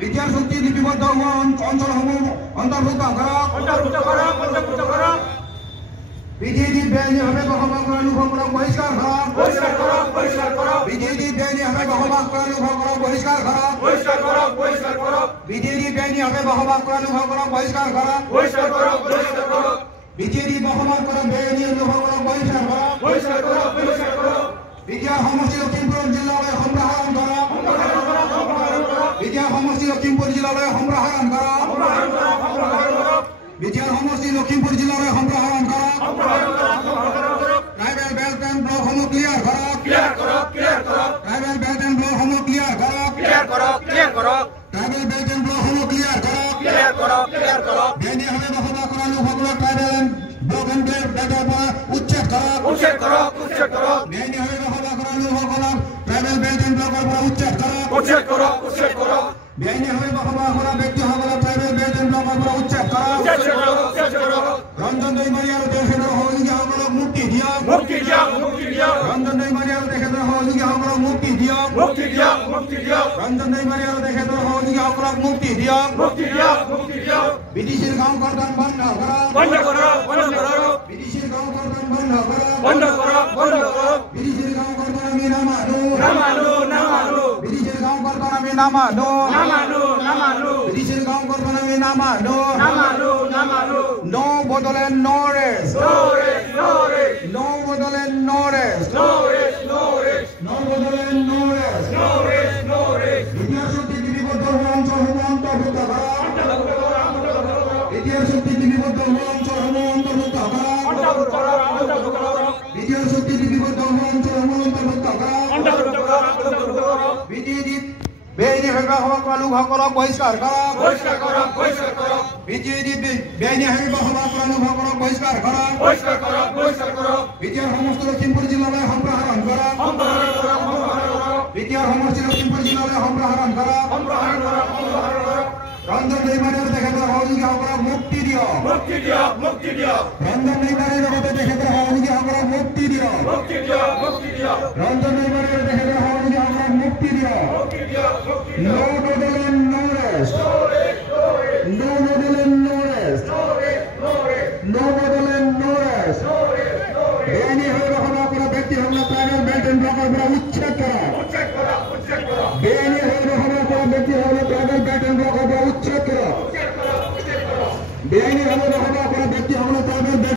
BTR চুক্তি লিপিবদ্ধ হোৱা অঞ্চলসমূহ অন্তৰ্ভুক্ত কৰক বিজেডি বেআইনীভাৱে বসবাস কৰা লোকসকলক বহিষ্কাৰ কৰক বিজেডি বেআইনীভাৱে বসবাস কৰা লোকসকলক বহিষ্কাৰ কৰক বিজেডি বেআইনীভাৱে বসবাস কৰা লোকসকলক বহিষ্কাৰ কৰক বিজেডি বসবাস কৰা বেআইনী লোকসকলক বহিষ্কাৰ কৰক বিটিআৰ সমষ্টি লখিমপুৰ জিলালৈ সম্প্ৰসাৰণ কৰক বিটিআৰ সমষ্টি লখিমপুৰ জিলালৈ সম্প্ৰসাৰণ কৰক বিটিআৰ সমষ্টি লখিমপুৰ জিলালৈ সম্প্ৰসাৰণ কৰক ট্ৰাইবেল বেল্ট এণ্ড ব্লকসমূহ ক্লিয়াৰ কৰক ট্ৰাইবেল বেল্ট এণ্ড ব্লকসমূহ ক্লিয়াৰ কৰক ট্ৰাইবেল বেল্ট এণ্ড ব্লকসমূহ ক্লিয়াৰ কৰক বেআইনীভাৱে বসবাস কৰা লোকসকলক ট্ৰাইবেল এণ্ড ব্লক এণ্ড বেল্টৰ পৰা উচ্ছেদ কৰক বেআইনীভাৱে বসবাস কৰা লোকসকলক ট্ৰাইবেল বেল্ট এণ্ড ব্লকৰ পৰা উচ্ছেদ কৰক বেআইনীভাৱে বসবাস কৰা ব্যক্তিসকলক ট্ৰাইবেল বেল্ট এণ্ড ব্লকৰ পৰা উচ্ছেদ কৰক ৰঞ্জন দৈমাৰী আৰু তেখেতৰ সহযোগীসকলক মুক্তি দিয়ক ৰঞ্জন দৈমাৰী আৰু তেখেতৰ সহযোগীসকলক মুক্তি দিয়ক ৰঞ্জন দৈমাৰী আৰু তেখেতৰ সহযোগীসকলক মুক্তি দিয়ক বিদেশীৰ গাঁও কৰ্তন বন্ধ কৰক বিদেশীৰ গাঁও কৰ্তন বন্ধ কৰক বিদেশীৰ গাঁও কৰ্তন আমি নামানো বিদেশীৰ গাঁও কৰ্তন আমি নামানো বিদেশীৰ গাঁও কৰ্তন আমি নামানো No Bodoland, no rest. No Bodoland, no rest. No Bodoland, no rest. BTR চুক্তি লিপিবদ্ধ হোৱা অঞ্চলসমূহ অন্তৰ্ভুক্ত কৰক বিটিআৰ চুক্তি লিপিবদ্ধ হোৱা অঞ্চলসমূহ অন্তৰ্ভুক্ত কৰক বিটিআৰ চুক্তি লিপিবদ্ধ হোৱা অঞ্চলসমূহ অন্তৰ্ভুক্ত কৰক বিটিআৰ বেআইনীভাৱে বসবাস কৰা লোকসকলক বহিষ্কাৰ কৰক বিজেডি বেআইনীভাৱে বসবাস কৰা লোকসকলক বহিষ্কাৰ কৰক বিটিআৰ সমষ্টি লখিমপুৰ জিলালৈ সম্প্ৰসাৰণ কৰক বিটিআৰ সমষ্টি লখিমপুৰ জিলালৈ সম্প্ৰসাৰণ কৰক ৰঞ্জন দৈমাৰী আৰু তেখেতৰ সহযোগীসকলক মুক্তি দিয়ক ৰঞ্জন দৈমাৰীৰ লগতে তেখেতৰ সহযোগীসকলক মুক্তি দিয়ক ৰঞ্জন দৈমাৰী আৰু তেখেতৰ সহযোগীসকলক মুক্তি দিয়ক No Bodoland, no rest. No Bodoland, no rest. No Bodoland, no rest. বেআইনীভাৱে বসবাস কৰা ব্যক্তিসকলক ট্ৰাইবেল বেল্ট এণ্ড ব্লকৰ পৰা উচ্ছেদ কৰক বেআইনীভাৱে বসবাস কৰা ব্যক্তিসকলক ট্ৰাইবেল বেল্ট এণ্ড ব্লকৰ পৰা উচ্ছেদ কৰক বেআইনীভাৱে